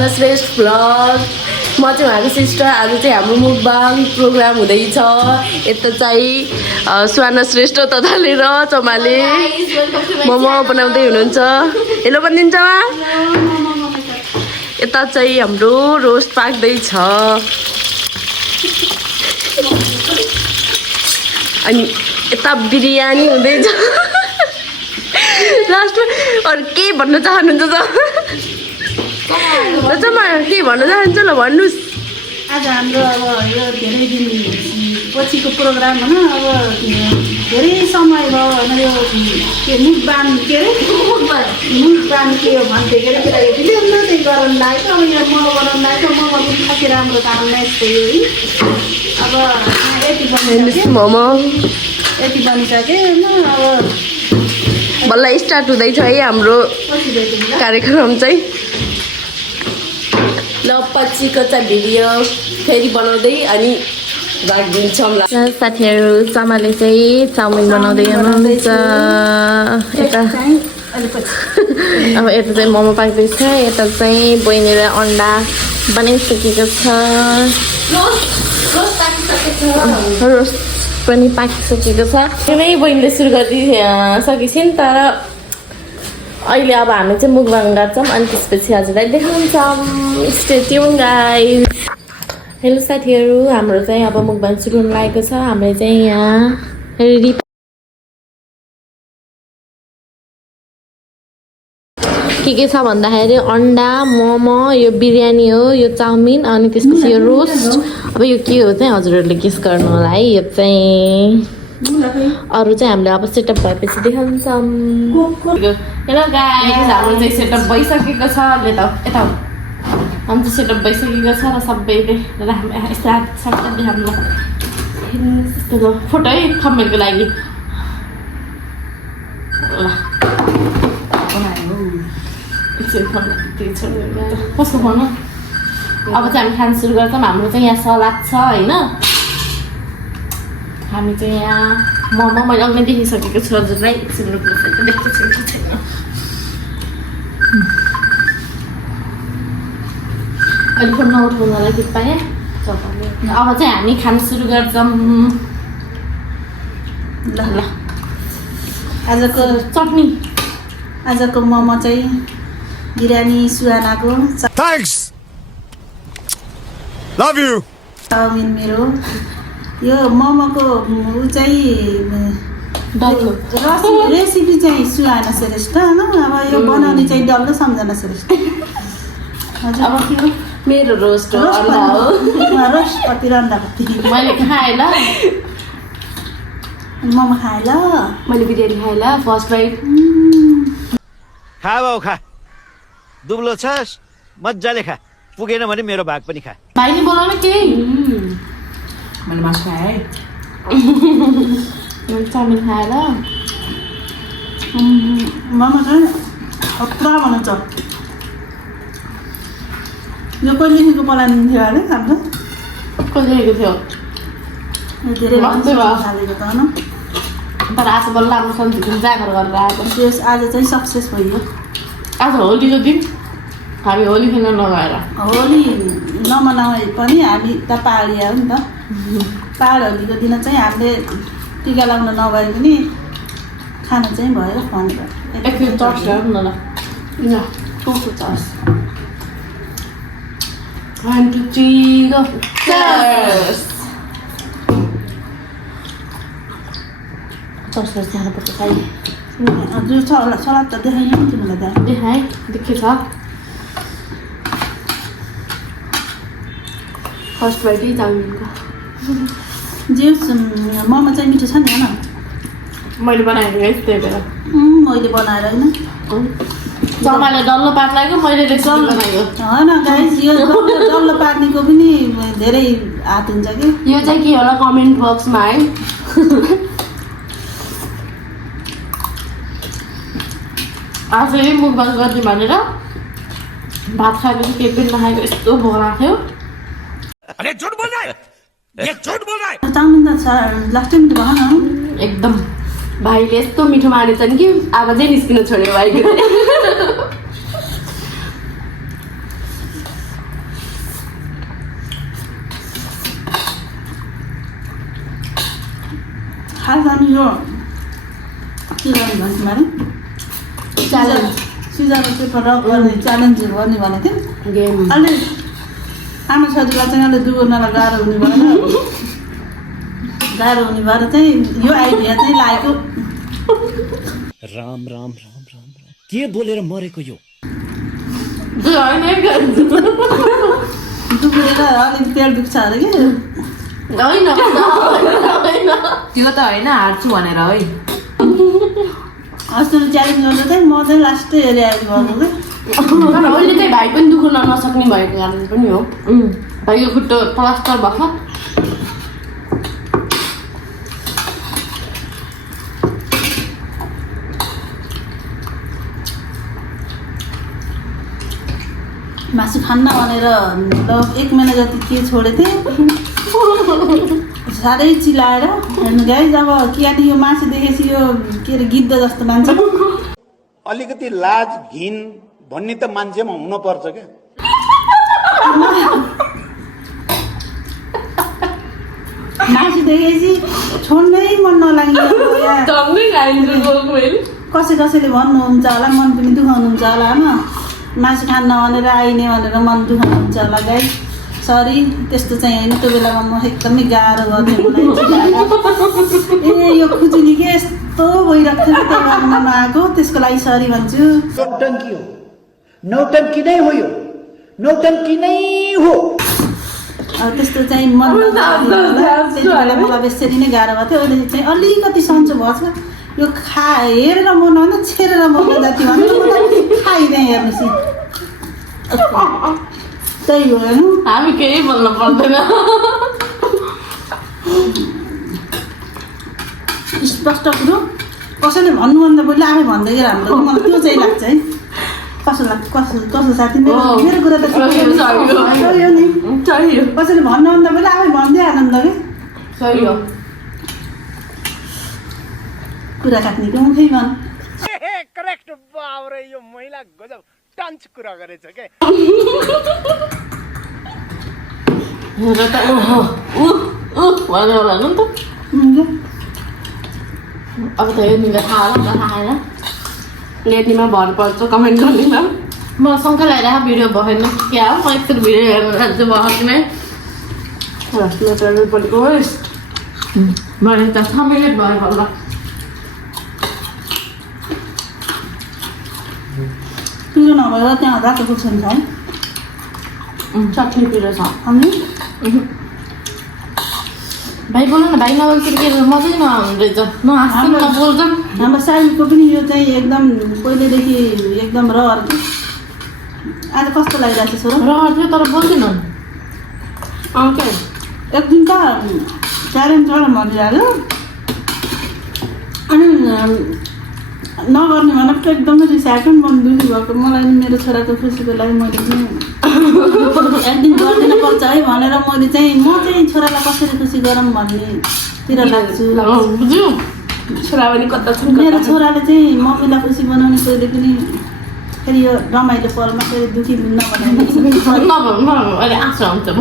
सुहाना Shrestha vlog. म चाहिँ उहाँको सिस्टर। आज चाहिँ हाम्रो मुकबाङ प्रोग्राम हुँदैछ। यता चाहिँ सुहाना श्रेष्ठ तताले र चमाले मोमो बनाउँदै हुनुहुन्छ। हेलो भनिदिन्छ। यता चाहिँ हाम्रो रोस्ट पाक्दैछ अनि यता बिरयानी हुँदैछ। लास्टमा अरू के भन्न चाहनुहुन्छ त? के भन्न चाहन्छ ल भन्नुहोस्। आज हाम्रो अब यो धेरै दिन पछिको प्रोग्राम होइन, अब धेरै समय भयो होइन। यो के मुखबान के अरे मुखबान के हो भन्थे के अरे फिल्म त्यही गराउनु लागेको। अब यहाँ मोमो बनाउनु लागेको। मोमो पनि कति राम्रो काम नेक्स्ट थियो है। अब यति बनिसक्यो मोमो, यति बनिसक्यो होइन। अब बल्ल स्टार्ट हुँदैछ है हाम्रो कार्यक्रम चाहिँ। ल पछिको चाहिँ भिडियो फेरि बनाउँदै अनि राखिदिन्छौँ। साथीहरू चमाले चाहिँ चाउमिन बनाउँदै हुनुहुन्छ। यता अब यता चाहिँ मोमो पाक्दैछ। यता चाहिँ बहिनीले अन्डा बनाइसकेको छ। रोस्ट पनि पाकिसकेको छ। कुनै बहिनीले सुरु गरिसकेपछि नि, तर अहिले अब हामी चाहिँ मुकबाङ गर्छौँ अनि त्यसपछि हजुरलाई देखाउँछौँ। Stay tune guys. हेलो साथीहरू, हाम्रो चाहिँ अब मुकबाङ सुरु हुन लागेको छ। हामीले चाहिँ यहाँ रेडी के छ भन्दाखेरि अन्डा, मोमो, यो बिरयानी हो, यो चाउमिन, अनि त्यसपछि यो रोस्ट। अब यो के हो चाहिँ हजुरहरूले गेस गर्नु होला है। यो चाहिँ अरू चाहिँ हामीले अब सेटअप भएपछि देखाउँछौँ। हेलो गाइस, हाम्रो चाहिँ सेटअप भइसकेको छ। यता हाम्रो चाहिँ सेटअप भइसकेको छ र सबैले यस्तो साथी देखाउनु ल फोटो है थम्मेलको लागि। कसको भनौँ। अब चाहिँ हामी खान सुरु गर्छौँ। हाम्रो चाहिँ यहाँ सलाद छ होइन। हामी चाहिँ यहाँ मोमो मैले अघि नै देखिसकेको छु हजुरलाई। अहिले फोन नउठाउनलाई गीत पाएँ। अब चाहिँ हामी खान सुरु गर्छौँ। ल आजको चटनी, आजको मोमो चाहिँ बिरयानी सुहानाको, थ्याङ्क्स लभ यु। चाउमिन मेरो। यो मोमोको ऊ चाहिँ रेसिपी चाहिँ सुहाना श्रेष्ठ होइन। अब यो बनाउने चाहिँ डल्लो सम्झना श्रेष्ठ। हजुर अब मेरो रोस्ट हो, अन्डा हो। रोस्ट कति रन्दा कति मैले खाएँ ल, मोमो खाएँ ल, मैले बिरयानी खाएँ ल। फर्स्ट बाइट खा बाउ खा, दुब्लो छस् मजाले खा। पुगेन भने मेरो भाग पनि खा। भाइले बोलाउनु केही। मैले मासु खाएँ। मैले चाउमिन खाएँ ल। मोमो चाहिँ खतरा बनाउँछ। यो कहिलेदेखिको प्लान थियो अरे हाम्रो? कहिलेको थियो धेरै मस्तै भयो। थालेको त होइन। तर आज बल्ल हाम्रो सन्चीको जागर गरेर आएको। त्यस आज चाहिँ सक्सेस भयो। आज होलीको दिन हामी होली खेल्न नगएर, होली नमनाए पनि हामी त पहाडिया हो नि त। पहाड होलीको दिन चाहिँ हामीले टिका लगाउन नभए पनि खाना चाहिँ भयो भनेर एकछिन चर्च हेरौँ न ल। ल ठुलो चर्च। 1 2 3 go church. चर्च जानुपर्छ कहिले। हजुर छ होला। सलाद त देखाइनँ नि तिमीलाई त। देखाएँ, देखेछ। फर्स्ट बाइटै चाउमिनको। जे मोमो चाहिँ मिठो छ नि होइन। मैले बनाएको है त्यही भएर। मैले बनाएर होइन। चमाले डल्लो पार्लाको, मैले रेसिपी बनाएको होइन गाइस, यो डल्लो पार्नेको पनि धेरै हात हुन्छ कि। यो चाहिँ के होला कमेन्ट बक्समा है। आज यही मुकबाङ गर्ने भनेर भात खाएपछि केही पनि नखाएको यस्तो भोक लाग्थ्यो। अरे झुट बोल रहा है, ये झुट बोल रहा है। चाउमिन त लास्ट टाइम भएन एकदम भाइले यस्तो मिठो मानेछन् कि आवाजै निस्किन छोड्यो भाइको। खास हामी यो के गर्ने भन्छ मैले सिजन पेपर रक गर्ने च्यालेन्जहरू गर्ने भनेको थियौँ गेम अलि आमा छोरीलाई चाहिँ अलि दुर्नलाई गाह्रो हुने भएर चाहिँ यो आइडिया चाहिँ लागेको राम राम राम राम राम के बोलेर मरेको यो दुखेर अलिक पेट दुख्छ अरे कि त्यो त होइन हार्छु भनेर है अस्ति च्यालेन्ज गर्दा चाहिँ म चाहिँ लास्टै रियाज गर्नु चाहिँ तर अहिले चाहिँ भाइ पनि दुख्न नसक्ने भएको कारण पनि हो भाइको खुट्टो प्लास्टर भएको मासु खान्न भनेर ल 1 महिना जति के छोडेको थिएँ साह्रै चिलाएर हेर्नु गाई जब किनकि यो मासु देखेपछि यो के अरे गिद्ध जस्तो मान्छे अलिकति लाज घिन भन्ने त मान्छेमा हुनुपर्छ क्या मासु देखेपछि छोड्नै मन नलागिरहेको कसैले भन्नुहुन्छ होला मन पनि दुखाउनुहुन्छ होला होइन मासु खान्न भनेर आइने भनेर मन दुखाउनुहुन्छ होला गाई सरी त्यस्तो चाहिँ होइन त्यो बेलामा म एकदमै गाह्रो गर्थेँ मलाई ए यो खुजुली के यस्तो भइरहेको थियो त्यही भएर म नआएको त्यसको लागि सरी भन्छु नौटङ्की हो नौटङ्की नै हो यो नौटङ्की नै हो अब त्यस्तो चाहिँ मन त्यति बेला मलाई बेसरी नै गाह्रो भएको थियो अहिले चाहिँ अलिकति सन्चो भएको छ यो हेरेर मन भन्दा छेरेर मन जति भन्दा खाइदिएँ हेर्नुहोस् त्यही हो हेर्नु हामी केही बोल्नु पर्दैन स्पष्ट कुरो कसैले भन्नुभन्दा पहिले आफै भन्दै राम्रो मलाई त्यो चाहिँ लाग्छ है कसो साथी मेरो कुरा त हो नि कसैले भन्नुभन्दा पहिले आफै भन्दै आनन्द कि सही हो कुरा काट्नेको मुखै मन करेक्ट बाबरे यो महिला गजब टन्च कुरा गरेछ के भन्नु होला नि त अब त यो निले थाहा होला थाहा होइन लेख्नेमा भर पर्छ कमेन्ट गर्नेमा म शङ्का लगाइरहेको भिडियो भएन क्या हो म एकचोटि भिडियो हेर्नु जान्छु भएन लेटर बोलेको भने त 6 मिनट भयो होला पिरो नभएर त्यहाँ रातो खुर्सानी छ है चटनी पिरो छ अनि भाइ बोल न भाइ नबोल्छ के मजै नहुँदैछ नहाँस्छ नबोल्छ हाम्रो साइडको पनि यो चाहिँ एकदम पहिलेदेखि एकदम रहर कि आज कस्तो लागिरहेको छ छोरा रहर थियो तर बोल्दैन ओके एक दिन त च्यालेन्ज गर्न भनिरहेको अनि नगर्ने भनेर त एकदमै रिसाएको मन दुखी भएको मलाई नि मेरो छोराको खुसीको लागि मैले पनि एक दिन गरिदिनु पर्छ है भनेर मैले चाहिँ म चाहिँ छोरालाई कसरी खुसी गरौँ भन्नेतिर लाग्छु बुझ्यौ छोरा पनि कता छन् मेरो छोराले चाहिँ मम्मीलाई खुसी बनाउने कहिले पनि फेरि यो रमाइलो पलमा फेरि दुखी नबनाउने अहिले आँसु आउँछ म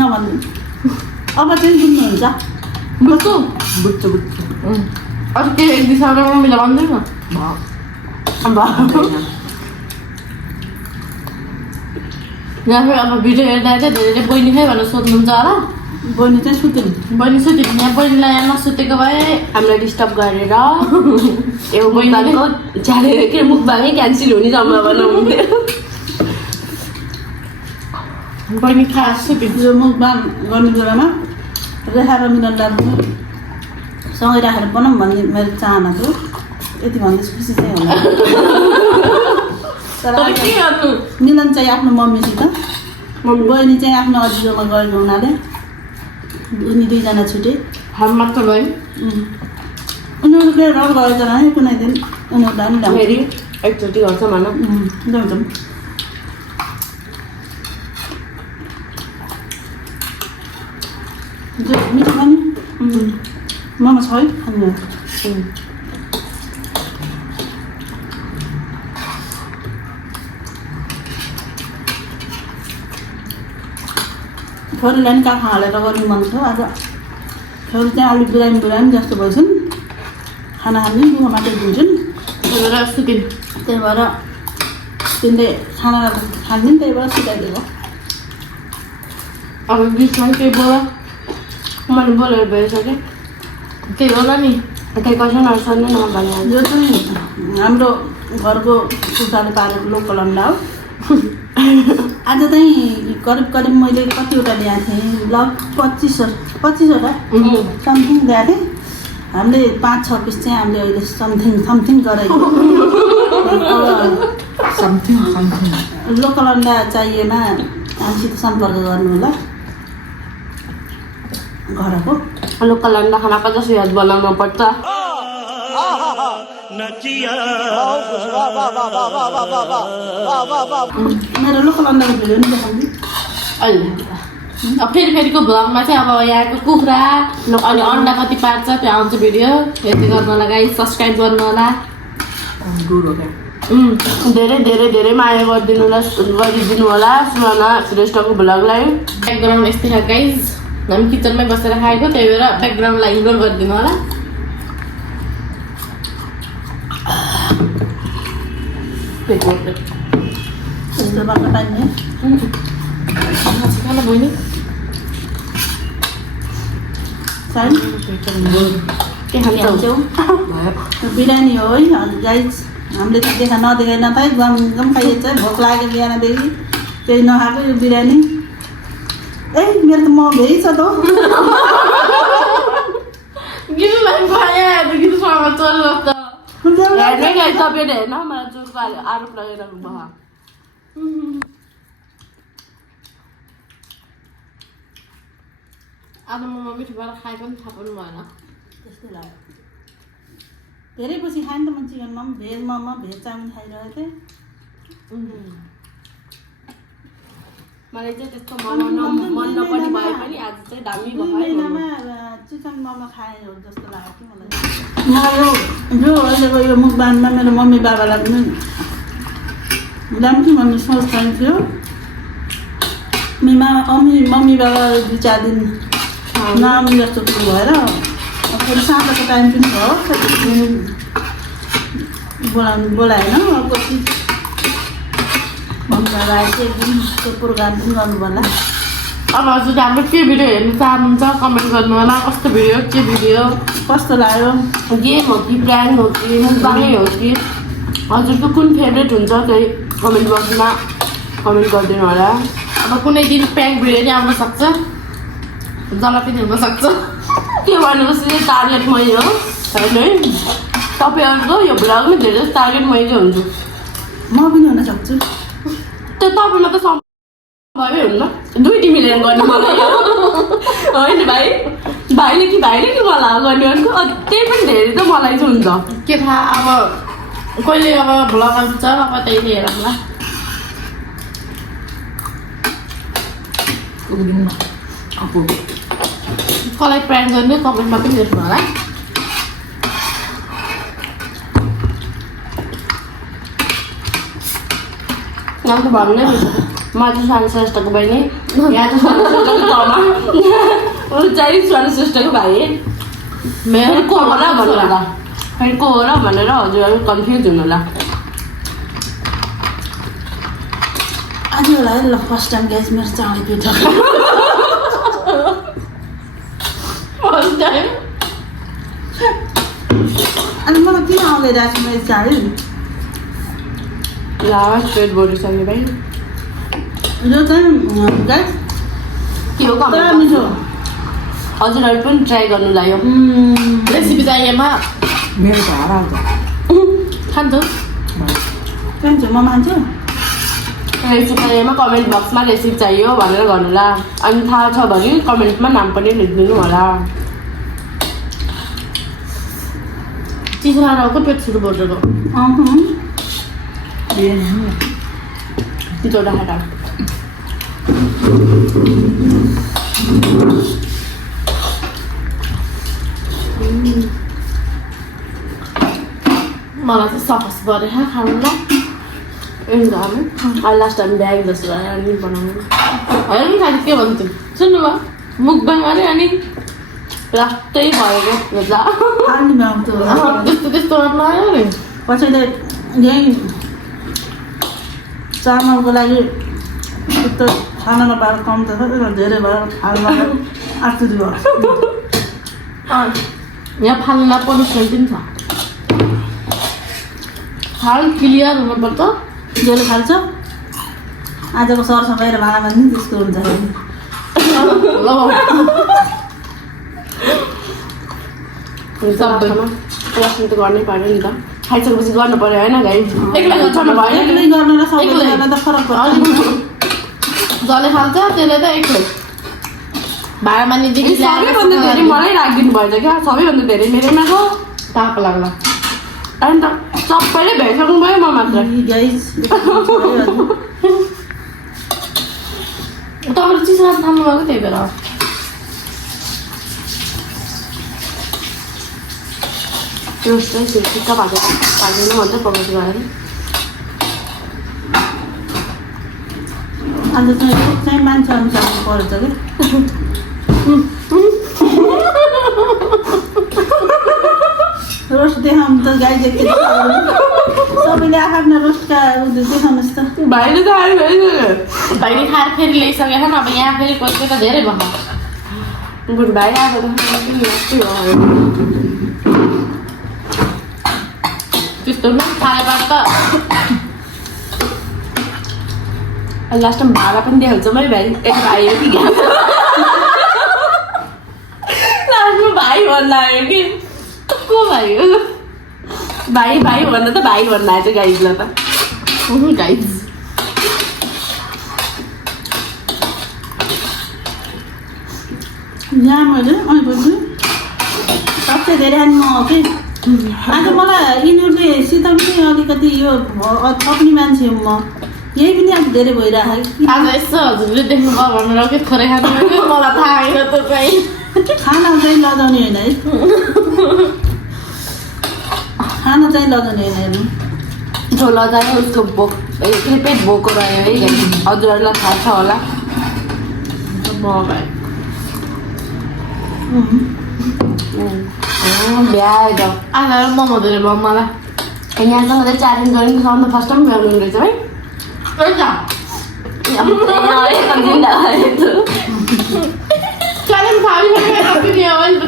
नभन्नु अब चाहिँ बुझ्नुहुन्छ बुझ्छु बुझ्छु अरू के एक दिशामा मम्मीलाई भन्दैन यहाँ फेरि अब भिडियो हेर्दा चाहिँ धेरै बहिनी खै भनेर सोध्नुहुन्छ होला बहिनी चाहिँ सुत्यो बहिनी सुत्यो यहाँ बहिनीलाई यहाँ नसुतेको भए हामीलाई डिस्टर्ब गरेर यो बहिनीको च्यालेन्ज के मुखबाङै क्यान्सल हुने सम्भावना हुन्थ्यो बहिनी खास सुत्यो यो मुखबाङ गर्ने बेलामा रेखा र मिलनलाई सँगै राखेर बनाऊँ भन्ने मेरो चाहना थियो यति भन्दैछु खुसी चाहिँ होला तर तर के गर्नु मिलन चाहिँ आफ्नो मम्मीसित बहिनी चाहिँ आफ्नो अजिजोमा गएको हुनाले उनी दुईजना छुटे हम मात्र भयो उनीहरूले रल गरेको है कुनै दिन उनीहरूलाई पनि फेरि एकचोटि गर्छ भनौँ ल्याउँछौँ मिठो पनि ममा छ है खानु छोरीलाई नि काखा हालेर गर्नु मन छ आज छोरी चाहिँ अलिक बिरामी जस्तो भएछन् खाना खाने दुःख मात्रै दिन्छन् त्यही भएर सुतिन् त्यही भएर तिनले खाना खान्थिन् त्यही भएर सुताइदिएको अब बिचमा केही बोल मैले बोलेर भइसकेँ केही होला नि केही क्वेसनहरू सोध्ने न भने यो चाहिँ हाम्रो घरको कुर्ताले पारेको लोकल अन्डा हो आज चाहिँ करिब करिब मैले कतिवटा ल्याएको थिएँ लगभग 25वटा समथिङ ल्याएको थिएँ हामीले 5-6 पिस चाहिँ हामीले अहिले समथिङ गरेको लोकल अन्डा चाहिएमा हामीसित सम्पर्क गर्नु होला घरको लोकल अन्डा खाना कसरी याद बनाउनु पर्छ मेरो लोकल अन्डाको भिडियो नि देखाउँछु अहिले अब फेरिको भ्लगमा चाहिँ अब यहाँको कुखुरा अनि अन्डा कति पार्छ त्यो आउँछ भिडियो हेर्दै गर्नु होला गाइस सब्सक्राइब गर्नु होला धेरै धेरै धेरै माया गरिदिनु होला सुहाना श्रेष्ठको भ्लगलाई ब्याकग्राउन्ड यस्तै छ गाइस हामी किचनमै बसेर खाएको त्यही भएर ब्याकग्राउन्डलाई इग्नोर गरिदिनु होला त्यस्तो भएको टाइममै खाना बहिनी साइन के खान्छौ बिरयानी हो है गाइस हामीले त नदेखाइ नपाइ गम खाइन्छ भोक लाग्यो बिहानदेखि त्यही नखाएको यो बिरयानी ए मेरो त म भेरी छ त गिजुलाई खाया गिजुसँग चल्नु त हेर्नै गाई तपाईँले हेर्न मलाई चोरको आरोप लगाइरहनु भयो आज म मिठो भएर खाएको पनि थाहा पनि भएन त्यस्तै लाग्यो धेरै पछि खाएँ नि त म chicken momo veg momo veg chow mein खाइरहेको थिएँ मलाई चाहिँ त्यस्तो मन नपर्ने भए पनि आज चाहिँ दामी 2 भयो महिनामा चिकन मोमो खाएँ हो जस्तो लाग्यो कि मलाई यो अहिलेको यो मुखबानमा मेरो मम्मी बाबालाई पनि राम्रो भन्ने सोच पनि थियो मम्मी बाबा 2-4 दिन नआउनु जस्तो कुरो भएर फेरि साँझको टाइम पनि भयो बोलाएन अर्को चिज मम्मी बाबा आएपछि एकदम त्यो प्रोग्राम पनि गर्नु होला अब हजुर हाम्रो के भिडियो हेर्नु चाहनुहुन्छ कमेन्ट गर्नु होला कस्तो भिडियो के भिडियो कस्तो लाग्यो गेम हो कि प्लान हो कि मुखबाङै हो कि हजुरको कुन फेभरेट हुन्छ त्यही कमेन्ट बक्समा कमेन्ट गरिदिनु होला अब कुनै दिन प्याङ भिडियो नि आउन सक्छ जला पनि हुन सक्छ के भनेपछि चाहिँ टार्गेट मैले हो होइन है तपाईँहरूको यो भ्लगमा धेरै टार्गेट मैले हुन्छु म पनि हुन सक्छु त्यो तपाईँलाई त सम्भवै हुन्न दुईटी मिलेर गर्नु मलाई होइन भाइले कि मलाई गर्ने त्यही पनि धेरै त मलाई चाहिँ हुन्छ के थाहा अब कहिले अब भ्लग आउँछ अब त्यही हेरौँला कसलाई प्यान गर्ने कमेन्टमा पनि लेख्नु होला नाम त भन्नै म चाहिँ सुहाना श्रेष्ठको बहिनी यहाँ चाहिँ सुहाना श्रेष्ठको तमा ऊ चाहिँ सुहाना श्रेष्ठको भाइ मेरो को होला भन्नु होला फेरि को हो र भनेर हजुरहरू कन्फ्युज हुनु होला आज होला है ल फर्स्ट टाइम ग्यास मेरो चाँडै पेट फर्स्ट टाइम अनि मलाई किन आउँदैरहेको छ मेरो चाँडै लास्ट पेट भरिसक्यो भाइ यो चाहिँ ग्यास के हो पुरा कमेन्ट मिठो हजुरहरू पनि ट्राई गर्नु लाग्यो रेसिपी चाहिएमा मेरो त हराउँछ खान्छु खान्छु म मान्छु रेसिपी चाहिएमा कमेन्ट बक्समा रेसिपी चाहियो भनेर गर्नुहोला अनि थाहा छ भने कमेन्टमा नाम पनि लेखिदिनु होला चिसो खाएर को पेट सुरु बसेको तिनवटा खाएर मलाई चाहिँ सफस गरेर खानु ल एकदम लास्ट टाइम ब्याग जस्तो बनाउनु होइन खालि के भन्छु सुन्नुभयो मुखबाङ अरे अनि लास्टै भएको मजा फाल्नेमा आउँथ्यो त्यस्तो गर्नु आयो नि कसैले यहीँ चामलको लागि यस्तो खाना नपाएर कम त छ धेरै भएर फाल्न आर्तुरी भयो यहाँ फाल्नुलाई पनिसमेन्ट पनि छ हाल क्लियर हुनुपर्छ जसले फाल्छ आजको सरसफाइ र भाँडा मान्ने त्यसको हुन्छ सबै प्रश्न त गर्नै पर्यो नि त खाइसकेपछि गर्नु पर्यो होइन गाई एक्लै गर्नु भएन एक्लै गर्न र सबैले गर्न त फरक पर्छ जसले खान्छ त्यसले त एक्लै भाडा मान्नेदेखि सबैभन्दा धेरै मलाई राखिदिनु भएछ क्या सबैभन्दा धेरै मेरोमा त ताप लाग्ला अनि त सबैले भ्याइसक्नु भयो म मात्र गाइस तपाईँले चिसो हात थाम्नु भएको त्यही भएर रोस्ट चाहिँ ठिक्क भएको पाक्दैन भन्छ पकाउँछु गरेर आज चाहिँ मान्छे अनुसार पर्छ कि रोस्ट देखाउनु त गाई देख्छ सबैले आफ्नो रोस्टका देखाउनुहोस् त भाइले त आयो भइसक्यो भाइले खाएर फेरि ल्याइसकेको छ नि अब यहाँ फेरि कसै त धेरै भयो बुढी भाइ आएको त त्यस्तो पनि खाएर त लास्टमा भाडा पनि देखाउँछ मैले भाइ एक भाइ हो कि लास्टमा भाइ भन्न आयो कि को भाइ हो भाइ भन्दा त भाइ भन्न आएछ गाइजलाई त गाइस यहाँ मैले अहिले सबसे धेरै खाने म हो कि आज मलाई यिनीहरूलेसित पनि अलिकति यो थप्ने मान्छे हो म यही पनि अब धेरै भइरहेको आज यसो हजुरले देख्नुभयो भनेर के थोरै खानु मलाई थाहा होइन त चाहिँ खाना चाहिँ लजाउने होइन है खाना चाहिँ लजाउने होइन हेर्नु झोला जाने उसको भोक पेट भोको रह्यो है हजुरहरूलाई थाहा छ होला भाइ बिहा आयो आज मोमो धेरै भयो मलाई यहाँसँग चाहिँ च्यालेन्ज गरेको साउन्ड फर्स्ट टाइम भ्याउनु रहेछ है च्यालेन्ज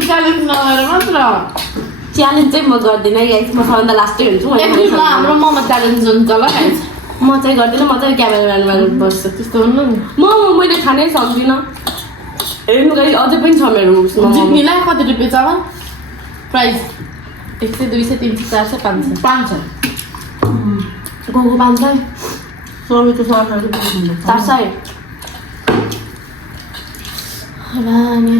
च्यालेन्ज नगरेर मात्र च्यालेन्ज चाहिँ म गर्दिनँ गाइस म सबभन्दा लास्टै हुन्छु एकदिनमा हाम्रो मोमो च्यालेन्ज हुन्छ ल गाइस म चाहिँ गर्दिनँ म चाहिँ क्यामेराम्यानमा बस्छु त्यस्तो हुनु नि मैले खानै सक्दिनँ हेर्नु गाइस अझै पनि छ मेरो उसमा जित्नेलाई कति रुपियाँ छ अब प्राइस 100 200 300 400 500 गएको 500 सबैको सरसफाइ 400 अनि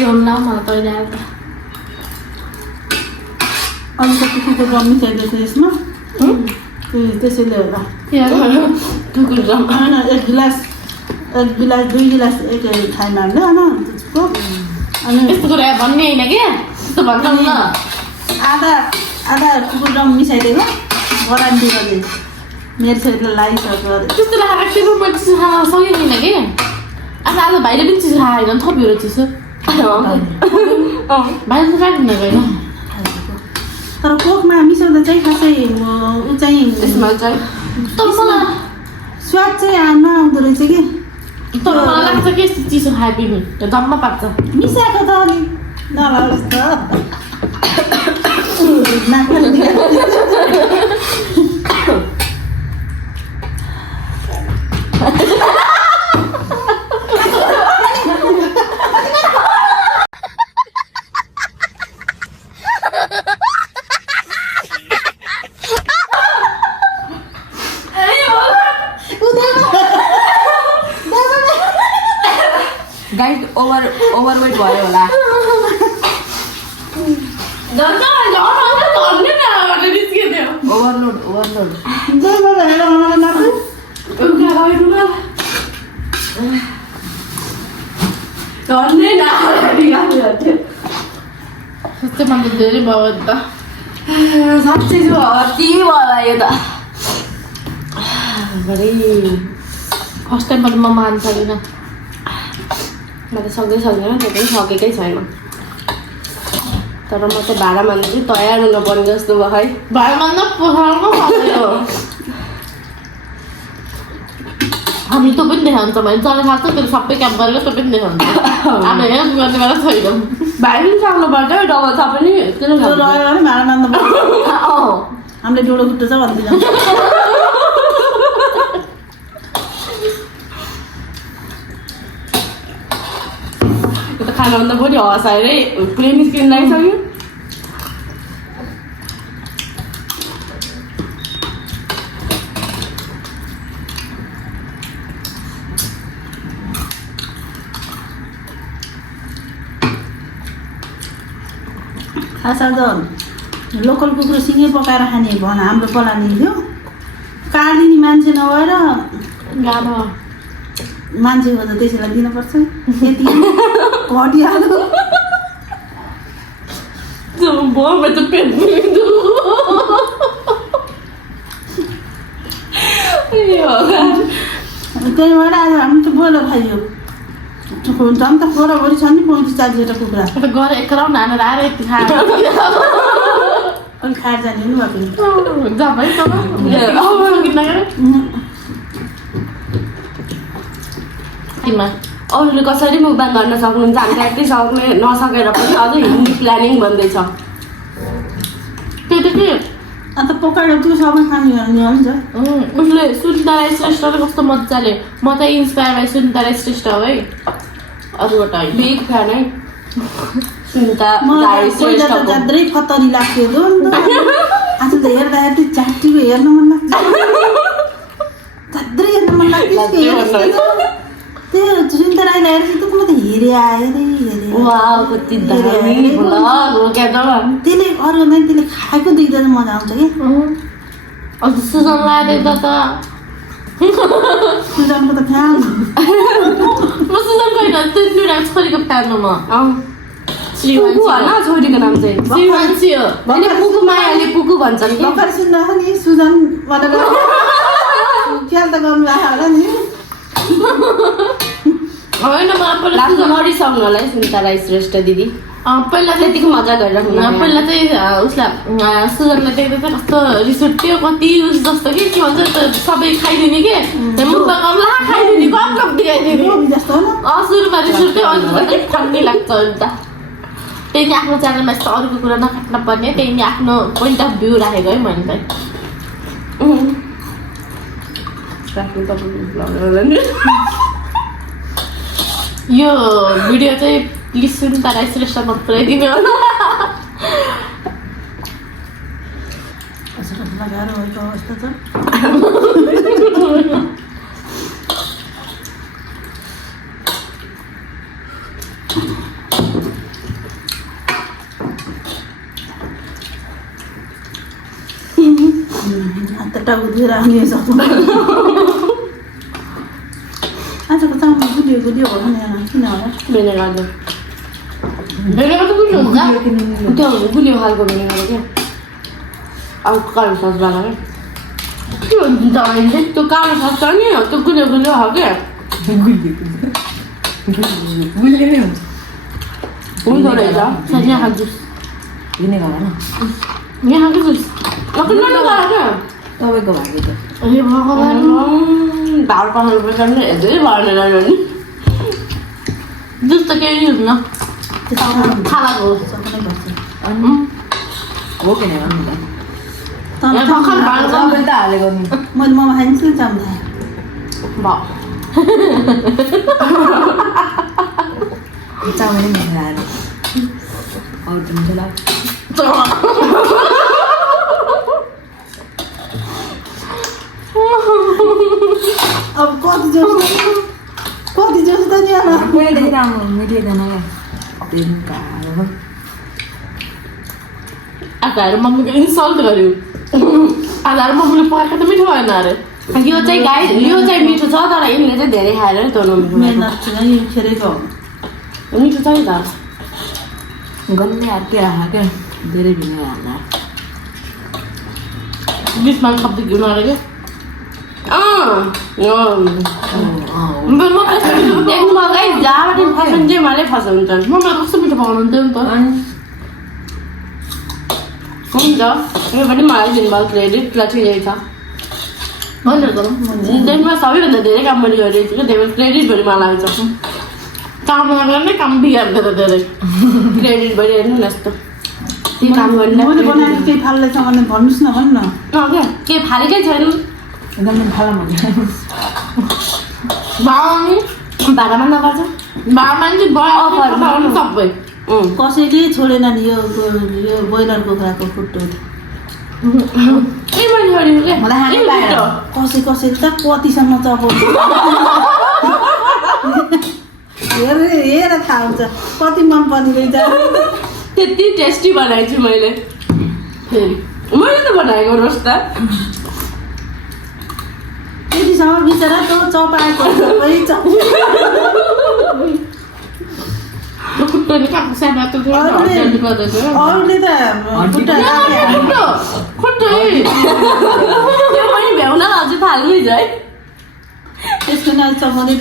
यो नाम मलाई तैँले आएर अलिकति कुकुर रम मिसाइदिएछ यसमा त्यसैले होला कुकुर जम होइन एक गिलास 2 गिलास एक खाइमा हामीले होइन त्यसको अनि यस्तो कुरा भन्ने होइन कि त्यस्तो भन्छौँ न आधा कुकुर रम मिसाइदिएको गरान्टी गर्ने मेरो छोरीले लागिसक्यो अरे त्यस्तो लगाएर फेरि मैले चिसो खान सकेको छैन कि आज भाइले पनि चिसो खाएको होइन थप्यो र चिसो भाइले त राख्दैन गएन तर कोकमा मिसाउँदा चाहिँ खासै ऊ चाहिँ त्यसमा चाहिँ तर मलाई स्वाद चाहिँ नआउँदो रहेछ कि तर मलाई लाग्छ कि यस्तो चिसो खाएपछि त्यो जम्म पाक्छ मिसाएको त अलि नलाओस् त नाकले गाइस ओभरवेट भयो होला ओभरलोड त्यस्तै मान्छे धेरै भयो नि त साँच्चै अति भयो यो त फर्स्ट टाइम पनि म मान सकिनँ म त सक्दै सक्दैन त्यो पनि सकेकै छैन तर म चाहिँ भाडा मान्नु चाहिँ तयार हुनुपर्ने जस्तो भयो है भाइमा न पोखराको खायो हामी त पनि देखाउँछ भने चले थाहा छ त्यो सबै काम गरेर त्यो पनि देखाउँछ हामी यहाँ गर्ने बेला छैनौँ भाइ पनि सक्नुपर्छ डबल छ पनि किन त्यो रह्यो भने भाडा मान्नु पर्छ हामीले डोडो खुट्टो छ भनिदिन्छ खानाभन्दा बढी हँसाएरै पुरै निस्किन लागिसक्यो खास आज लोकल कुकुर सिँगै पकाएर खाने भन हाम्रो पलानी थियो काटिदिने मान्छे नभएर गाह्रो मान्छेको त त्यसैलाई दिनुपर्छ त्यति घटिहाल्यो भयो त पेट त्यही भएर आज हामी त बोलेर खाइयो हुन्छ नि त बराबरी छ नि 35-40 वटा कुखुरा गएर एक राउन्ड हानेर आएर यति खाएर अलिक खाएर जाने नि भएको जा भाइ अरूले कसरी मुखबाङ गर्न सक्नुहुन्छ हामी त्यति सक्ने नसकेर पनि अझै हिँड्ने प्लानिङ भन्दैछ त्यो त के अन्त पकाएर त्यो सबै खाने भने हुन्छ उसले सुनिता राई श्रेष्ठले कस्तो मजाले म त इन्सपायर भए सुनिता राई श्रेष्ठ हो है अरूबाट होइन बिग फ्यान है सुनिता मलाई पहिला त ज्यादै खतरी लाग्थ्यो त्यो नि त आज त हेर्दाखेरि त्यो झाँटीको हेर्न मन लाग्छ ज्यादै हेर्न मन लाग्थ्यो त्यो सुनिता राईलाई हेरेर त म त हेरे आएँ हेरेँ वाउ कति दामी भ्लग हो क्या त त्यसले अरू नै त्यसले खाएको देख्दा चाहिँ मजा आउँछ कि अझ सुजनलाई देख्दा त सुजनको त फ्यान म सुजनको होइन त्यो दुईवटा छोरीको फ्यान हो म पुकु होइन छोरीको नाम चाहिँ श्रीवान्सी हो होइन पुकु मायाले पुकु भन्छन् कि भर्खर सुन्दा नि सुजनबाट ख्याल त गर्नु आयो होला नि होइन म पहिला लाग्छ मरिसक्नलाई सुनिता राई श्रेष्ठ दिदी पहिला चाहिँ त्यतिको मजा गरिराख्नु पहिला चाहिँ उसलाई सुजनलाई देख्दा चाहिँ कस्तो रिस उठ्थ्यो कति उस जस्तो कि भन्छ त्यो सबै खाइदिने के मुखमा कम्ला खाइदिने कम कम दिइदिने जस्तो हो सुरुमा रिस उठ्थ्यो अनि ठन्डी लाग्छ अन्त त्यही आफ्नो च्यानलमा यस्तो अरूको कुरा नकाट्न पर्ने त्यही आफ्नो पोइन्ट अफ भ्यू राखेको है मैले यो भिडियो चाहिँ प्लिज सुनिता राई श्रेष्ठमा पुऱ्याइदिनु होला गाह्रो भएको अवस्था छ हात टाउको धुएर आउने सक्नु आजको चामल गुलियो गुलियो हो भने किन होला भिनेगारले भिनेगार त गुलियो हुन्छ त्यो गुलियो खालको भिनेगार क्या अब कालो सस बनाएर के हुन्छ अहिले त्यो कालो सस छ नि त्यो गुलियो गुलियो हो क्या गुलियो नै हुन्छ हुँदो रहेछ सर यहाँ जुस यहाँको जुस तपाईँको भागे त अरे भगवान् भाड पठाउनु पर्छ भने हेर्दै भएन नि जुस त केही हुन्न थालाको सक्नै पर्छ अनि हो कि नै भन्नु त भर्खर भाँडा तपाईँ त हालेको नि मैले मोमो खाइदिन्छु नि चाम्दा चाउमिन नै मिलेर हाल्यो अरू त मिठो लाग्छ अब कति जोस त नि होला पहिलेदेखि राम्रो मिठिँदैन क्या त्यही कालो आधार मम्मीको इन्सल्ट गर्यो आधार मम्मीले पकाएको त मिठो भएन अरे यो चाहिँ गाई यो चाहिँ मिठो छ तर यिनले चाहिँ धेरै खाएर नि तँ मेहनत चाहिँ खेरेको मिठो छ नि त गन्ने हातै राख क्या धेरै भिनेगार हाल्दा बिचमा खप्दै घिउनु अरे क्या जहाँबाट फसाउनु चाहिँ मलाई फसाउँछन् मलाई कस्तो मिठो बनाउनुहुन्थ्यो नि त हुन्छ यो पनि मलाई दिनुभयो क्रेडिट ठिकै छ दिनमा सबैभन्दा धेरै काम मैले गरेको छु क्या त्यही भएर क्रेडिट पनि मलाई आउँछ काम नगर्ने काम बिगार्दै त धेरै क्रेडिट भइरहेको नि यस्तो त्यो काम मैले गर्ने बनाएको केही फाल्दैछ भने भन्नुहोस् न भन्नु न क्या केही फालेकै छैन एकदमै फाला हुन्छ भाडामा नपर्छ भाडामा चाहिँ भयो सबै कसैले छोडेन नि यो ब्रोइलर कुखुराको खुट्टो कसैले त कतिसम्म चपाउँछ हेर थाहा हुन्छ कति मन पर्ने रहेछ त्यति टेस्टी बनाएको छु मैले फेरि मैले त बनाएको रोस्ट त त्यतिसम्म बिचरा त चपाएको खुट्टोले काट्नु सानो अरूले त खुट्टा खुट्टो त्यो पनि भ्याउन अझै फाल्नु है त्यसको नै चपाउँदै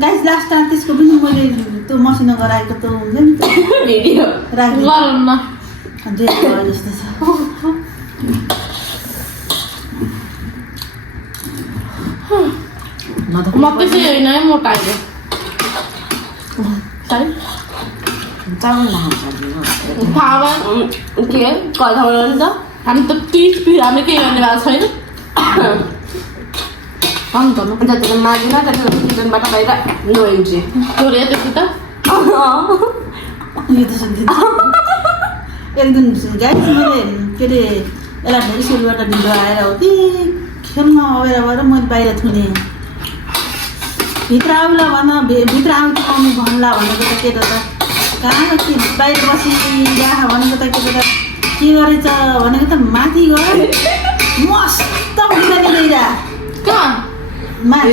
गाइस लास्ट टाइम त्यसको पनि मैले त्यो मसिनो गराएको त हुन्छ नि भिडियो गरौँ न जस्तो छ म त्यसै होइन है मोटाएको थाहा के कथाबाट नि त हामी त हामी केही गर्ने भएको छैन जति मागिन त्यति किचनबाट बाहिर नो एन्ट्री छोड्यो त्यति त यो त सुन्दिनँ एक दिन गाइस मैले के अरे यसलाई स्कुलबाट ढिलो आएर हो कि खेल्न अवेर भएर मैले बाहिर थुनेँ भित्र आउला भन भित्र आउनु भन्ला भनेको त केटा त कहाँ के बाहिर बसिराख भनेको त केटा त के गरेछ भनेको त माथि गयो मस्त बिरामी गइरा कहाँ माथि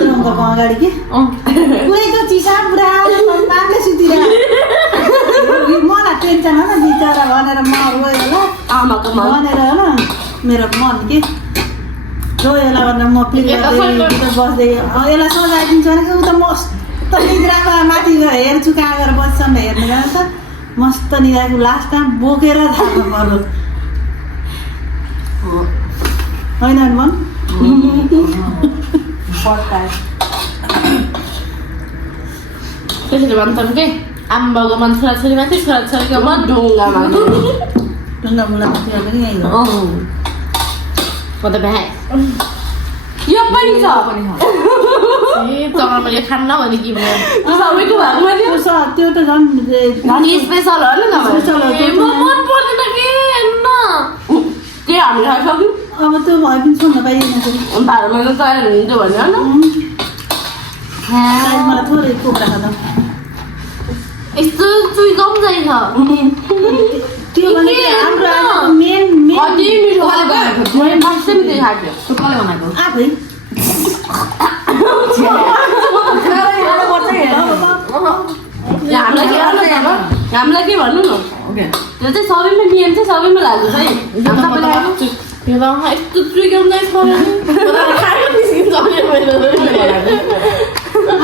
रुमको अगाडि के पुरैको चिसा पुरा माथि सुतिरा मलाई टेन्सन हो न बिचरा भनेर म रोयो होला आमाको मन भनेर हो न मेरो मन के रोयो होला भनेर म फिल गर्दै बस्दै यसलाई सजाइदिन्छु भनेको ऊ त मस्त निद्रामा माथि गयो हेर्छु कहाँ गएर बस्छन् हेर्नु जान्छ मस्त निद्राको लास्ट टाइम बोकेर जानु पर्यो होइन मन त्यसरी भन्छन् के आम्बाको मन छोराछोरी माथि छोराछोरीको मन ढुङ्गामा ढुङ्गा मुला माथि पनि यहीँ हो म त भ्याए यो पनि छ ए चक्रमा यो खान्न भने कि सबैको भागमा थियो त्यो त झन् स्पेसल हो नि Special हो, त्यो म मन पर्दैन के हेर्न के हामी खाइसक्यौँ अब त्यो भए पनि सुन्न पाइएन भाडा त तयार हुन्थ्यो भने होइन मलाई थोरै कुखुरा खाँदा यस्तो चुइको पनि चाहिन्छ त्यो भनेको हाम्रो मेन कति मिठो मैले मासु मिठो खाएको कसले बनाएको आफै हामीलाई के भन्नु न ओके त्यो चाहिँ सबैमा नियम चाहिँ सबैमा लाग्छ है यस्तो चुइकाउँदै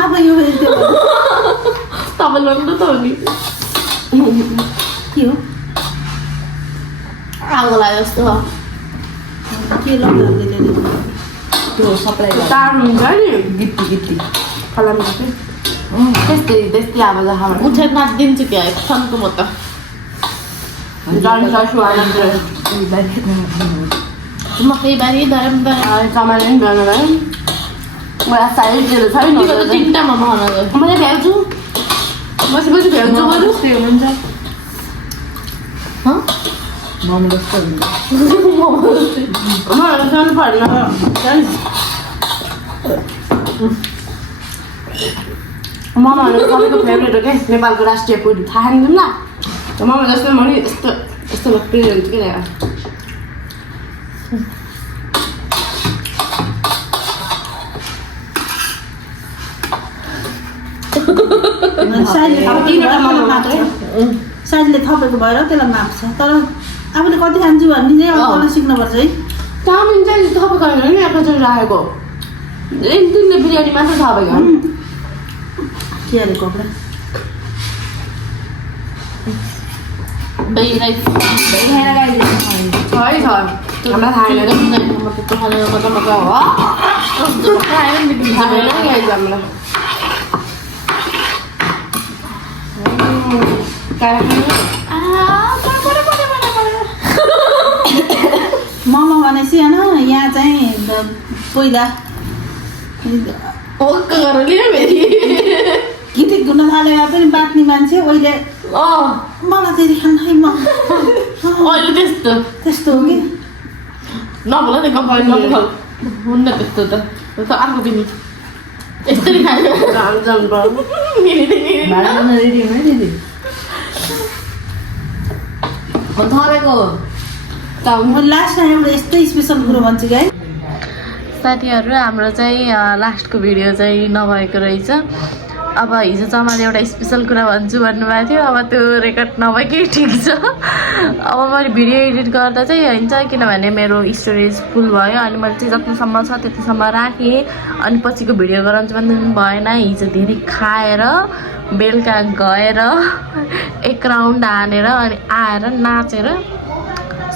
आफै यो त्यो तपाईँलाई पनि त हो नि के हो आगो लाग्यो जस्तो के लगाउँदै त्यो सप्लाई तार हुन्छ नि गिट्टी गिट्टी फलाम त्यस्तै आवाज खानु उठेर नाचिदिन्छु क्या एकछनको म त जान्छ मकैबारी धरम चमाले पनि भ्याउनु भयो मलाई साइडतिर छैन तिनवटामा भन मैले भ्याउँछु बसी भ्याउँछु बरु त्यस्तै हुन्छ मोमो जस्तो हुन्छ मलाई जानु पर्दैन ममा सबैको फेभरेट हो क्या नेपालको राष्ट्रिय फुड थाहा खानिदिउँ ल ममा जस्तो म नि यस्तो प्रिय हुन्छ कि साइजले थपेको भएर त्यसलाई माप्छ तर आफूले कति खान्छु भन्ने चाहिँ अब सिक्नुपर्छ है चाउमिन चाहिँ थाहा भएन नि एकैचोटि राखेको एक दिनले बिरयानी मात्र थाहा भयो के अरे कपडा बेलाई छ हामीलाई थाहा छैन त्यस्तो खाने मजा मजा हो थाहा छैन गाइस हामीलाई मोमो भनेपछि होइन यहाँ चाहिँ पहिला गीत घुम्न थालेर पनि बाँच्ने मान्छे अहिले मलाई त्यति खानै मन अहिले त्यस्तो त्यस्तो हो कि नभल नि कपाल नभल हुन्न त्यस्तो त अर्को पनि यसरी खायो थपेको म लास्टमा एउटा यस्तै स्पेसल कुरो भन्छु कि है साथीहरू हाम्रो चाहिँ लास्टको भिडियो चाहिँ नभएको रहेछ अब हिजो चमाले एउटा स्पेसल कुरा भन्छु भन्नुभएको थियो अब त्यो रेकर्ड नभएकै ठिक छ अब मैले भिडियो एडिट गर्दा चाहिँ हुन्छ किनभने मेरो स्टोरेज फुल भयो अनि मैले चाहिँ जतिसम्म छ त्यतिसम्म राखेँ अनि पछिको भिडियो गराउँछु भने भएन हिजो धेरै खाएर बेलुका गएर एक राउन्ड हानेर अनि आएर नाचेर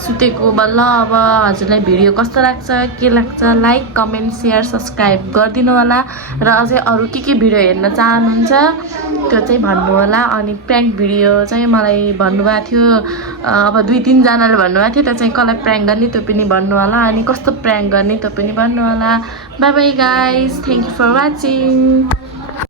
सुतेको बल्ल अब हजुरलाई भिडियो कस्तो लाग्छ के लाग्छ लाइक कमेन्ट सेयर सब्सक्राइब गरिदिनु होला र अझै अरू के भिडियो हेर्न चाहनुहुन्छ त्यो चाहिँ भन्नु होला अनि प्र्याङ्क भिडियो चाहिँ मलाई भन्नुभएको थियो अब 2-3 जनाले भन्नुभएको थियो त्यो चाहिँ कसलाई प्र्याङ्क गर्ने त्यो पनि भन्नु होला अनि कस्तो प्र्याङ्क गर्ने त्यो पनि भन्नु होला bye bye guys thank you for watching